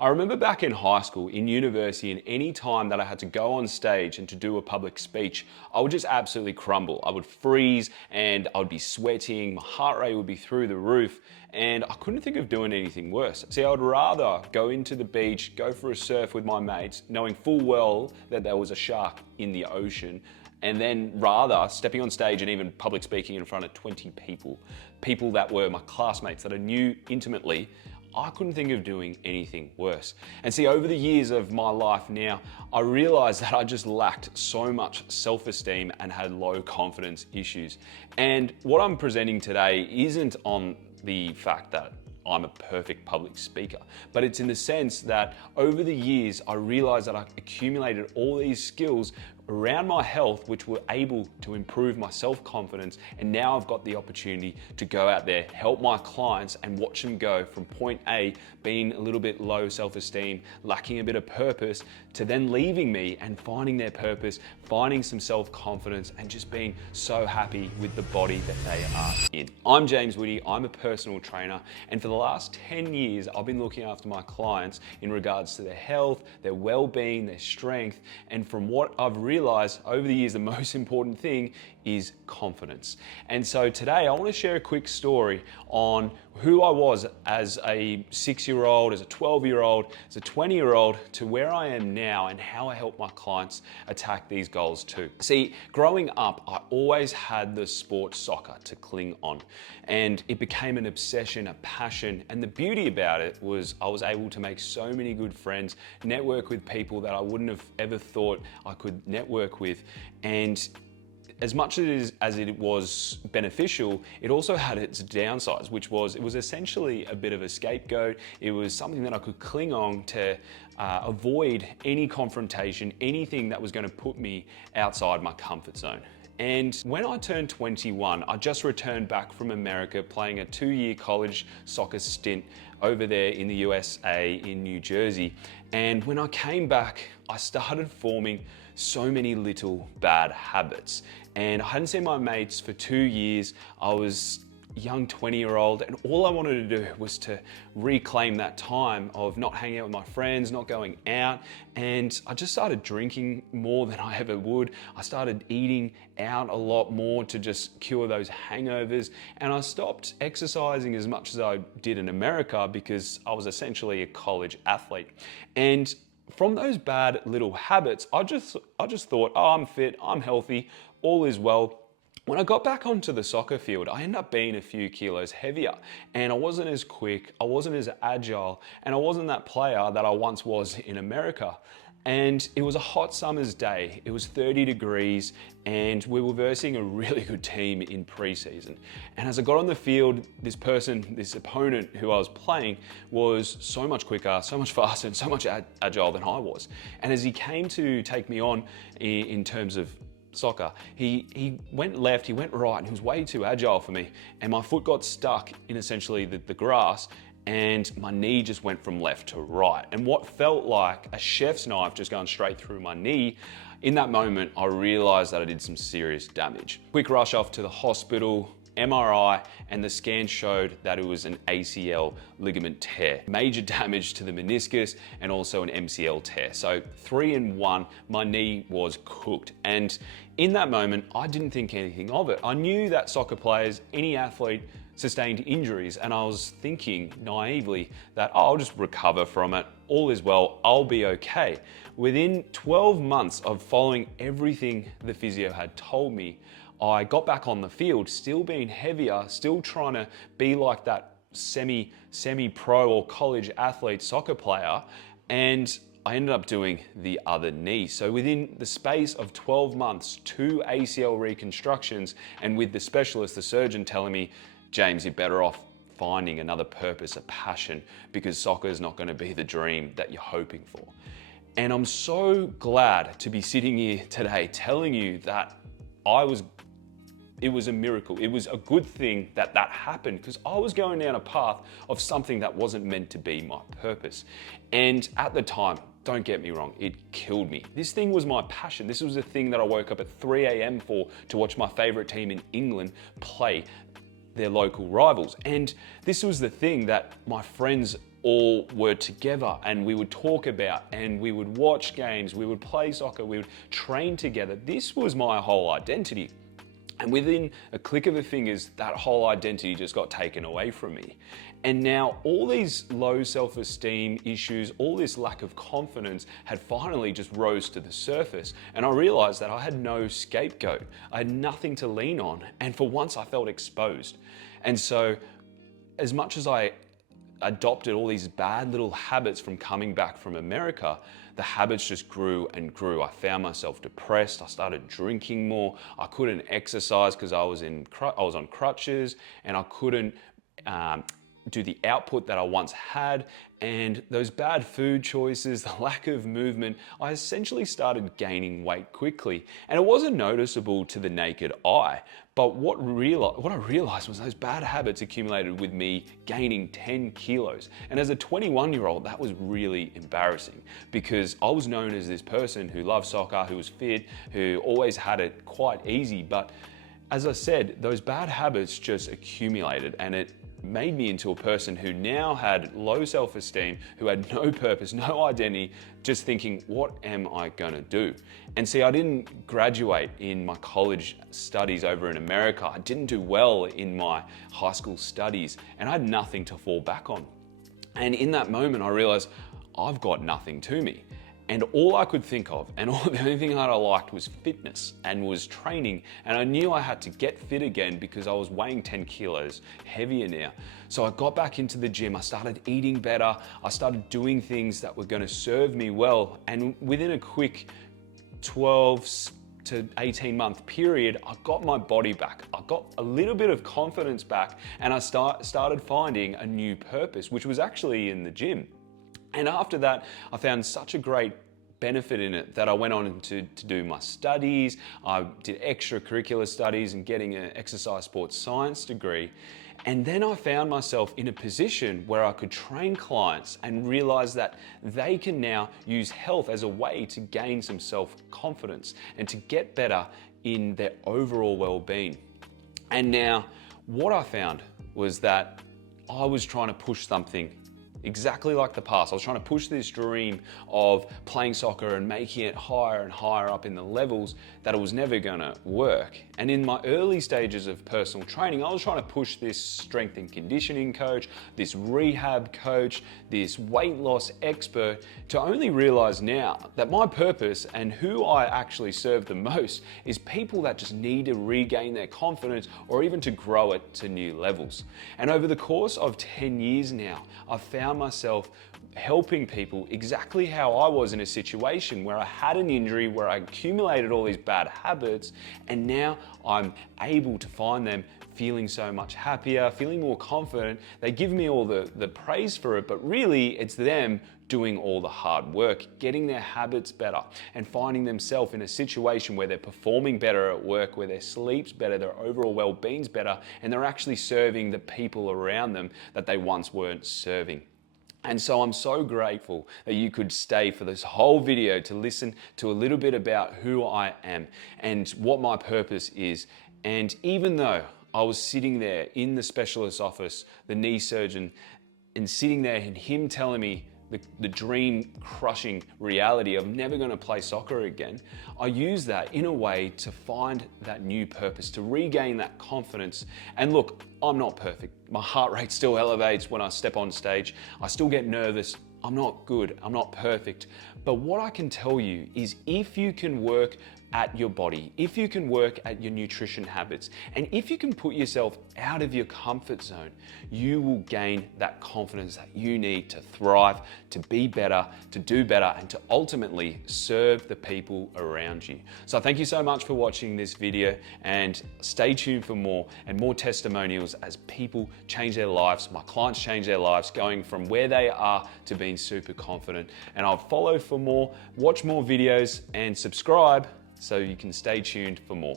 I remember back in high school, in university, and any time that I had to go on stage and to do a public speech, I would just absolutely crumble. I would freeze and I would be sweating, my heart rate would be through the roof, and I couldn't think of doing anything worse. See, I would rather go into the beach, go for a surf with my mates, knowing full well that there was a shark in the ocean, and then rather stepping on stage and even public speaking in front of 20 people, people that were my classmates that I knew intimately. I couldn't think of doing anything worse. And see, over the years of my life now, I realized that I just lacked so much self-esteem and had low confidence issues. And what I'm presenting today isn't on the fact that I'm a perfect public speaker, but it's in the sense that over the years, I realized that I accumulated all these skills around my health, which were able to improve my self-confidence. And now I've got the opportunity to go out there, help my clients and watch them go from point A, being a little bit low self-esteem, lacking a bit of purpose, to then leaving me and finding their purpose, finding some self-confidence and just being so happy with the body that they are in. I'm James Whitty, I'm a personal trainer, and for the last 10 years, I've been looking after my clients in regards to their health, their well-being, their strength, and from what I've realized over the years, the most important thing is confidence. And so today I want to share a quick story on who I was as a 6-year-old, as a 12-year-old, as a 20-year-old, to where I am now and how I help my clients attack these goals too. See, growing up, I always had the sport soccer to cling on, and it became an obsession, a passion. And the beauty about it was I was able to make so many good friends, network with people that I wouldn't have ever thought I could network with. And as much as it was beneficial, it also had its downsides, which was it was essentially a bit of a scapegoat. It was something that I could cling on to avoid any confrontation, anything that was going to put me outside my comfort zone. And when I turned 21, I just returned back from America playing a 2-year college soccer stint over there in the USA in New Jersey. And when I came back, I started forming so many little bad habits. And I hadn't seen my mates for 2 years. I was a young 20-year-old, and all I wanted to do was to reclaim that time of not hanging out with my friends, not going out. And I just started drinking more than I ever would. I started eating out a lot more to just cure those hangovers. And I stopped exercising as much as I did in America because I was essentially a college athlete. And from those bad little habits, I just thought, oh, I'm fit, I'm healthy, all is well. When I got back onto the soccer field, I ended up being a few kilos heavier, and I wasn't as quick, I wasn't as agile, and I wasn't that player that I once was in America. And it was a hot summer's day. It was 30 degrees and we were versing a really good team in pre-season. And as I got on the field, this opponent who I was playing was so much quicker, so much faster, and so much agile than I was. And as he came to take me on in terms of soccer, he went left, he went right, and he was way too agile for me. And my foot got stuck in essentially the grass, and my knee just went from left to right. And what felt like a chef's knife just going straight through my knee, in that moment, I realized that I did some serious damage. Quick rush off to the hospital, MRI, and the scan showed that it was an ACL ligament tear. Major damage to the meniscus and also an MCL tear. So 3 in 1, my knee was cooked. And in that moment, I didn't think anything of it. I knew that soccer players, any athlete, sustained injuries, and I was thinking naively that I'll just recover from it, all is well, I'll be okay. Within 12 months of following everything the physio had told me, I got back on the field, still being heavier, still trying to be like that semi-pro or college athlete soccer player, and I ended up doing the other knee. So within the space of 12 months, 2 ACL reconstructions, and with the specialist, the surgeon, telling me, James, you're better off finding another purpose, a passion, because soccer is not going to be the dream that you're hoping for. And I'm so glad to be sitting here today telling you that it was a miracle. It was a good thing that happened, because I was going down a path of something that wasn't meant to be my purpose. And at the time, don't get me wrong, it killed me. This thing was my passion. This was a thing that I woke up at 3 a.m. for, to watch my favorite team in England play their local rivals. And this was the thing that my friends all were together and we would talk about and we would watch games, we would play soccer, we would train together. This was my whole identity. And within a click of the fingers, that whole identity just got taken away from me. And now all these low self-esteem issues, all this lack of confidence had finally just rose to the surface. And I realized that I had no scapegoat. I had nothing to lean on. And for once I felt exposed. And so as much as I adopted all these bad little habits from coming back from America, the habits just grew and grew. I found myself depressed. I started drinking more. I couldn't exercise because I was on crutches, and I couldn't do the output that I once had. And those bad food choices, the lack of movement, I essentially started gaining weight quickly. And it wasn't noticeable to the naked eye. But what I realized was those bad habits accumulated with me gaining 10 kilos. And as a 21-year-old, that was really embarrassing because I was known as this person who loved soccer, who was fit, who always had it quite easy. But as I said, those bad habits just accumulated, and it made me into a person who now had low self-esteem, who had no purpose, no identity, just thinking, what am I gonna do? And see, I didn't graduate in my college studies over in America. I didn't do well in my high school studies, and I had nothing to fall back on. And in that moment, I realized I've got nothing to me. And all I could think of, and the only thing that I liked was fitness and was training. And I knew I had to get fit again because I was weighing 10 kilos heavier now. So I got back into the gym. I started eating better. I started doing things that were going to serve me well. And within a quick 12 to 18 month period, I got my body back. I got a little bit of confidence back, and I started finding a new purpose, which was actually in the gym. And after that, I found such a great benefit in it that I went on to do my studies. I did extracurricular studies and getting an exercise sports science degree. And then I found myself in a position where I could train clients and realize that they can now use health as a way to gain some self-confidence and to get better in their overall well-being. And now what I found was that I was trying to push something exactly like the past. I was trying to push this dream of playing soccer and making it higher and higher up in the levels that it was never gonna work. And in my early stages of personal training, I was trying to push this strength and conditioning coach, this rehab coach, this weight loss expert, to only realize now that my purpose and who I actually serve the most is people that just need to regain their confidence or even to grow it to new levels. And over the course of 10 years now, I've found myself helping people exactly how I was in a situation where I had an injury, where I accumulated all these bad habits, and now I'm able to find them feeling so much happier, feeling more confident. They give me all the praise for it, but really it's them doing all the hard work, getting their habits better and finding themselves in a situation where they're performing better at work, where their sleep's better, their overall well-being's better, and they're actually serving the people around them that they once weren't serving. And so I'm so grateful that you could stay for this whole video to listen to a little bit about who I am and what my purpose is. And even though I was sitting there in the specialist office, the knee surgeon, and sitting there and him telling me the dream crushing reality of never going to play soccer again, I use that in a way to find that new purpose, to regain that confidence. And look, I'm not perfect. My heart rate still elevates when I step on stage. I still get nervous. I'm not good. I'm not perfect. But what I can tell you is if you can work at your body, if you can work at your nutrition habits, and if you can put yourself out of your comfort zone, you will gain that confidence that you need to thrive, to be better, to do better, and to ultimately serve the people around you. So thank you so much for watching this video, and stay tuned for more and more testimonials as people change their lives, my clients change their lives, going from where they are to being super confident. And I'll follow for more, watch more videos, and subscribe so you can stay tuned for more.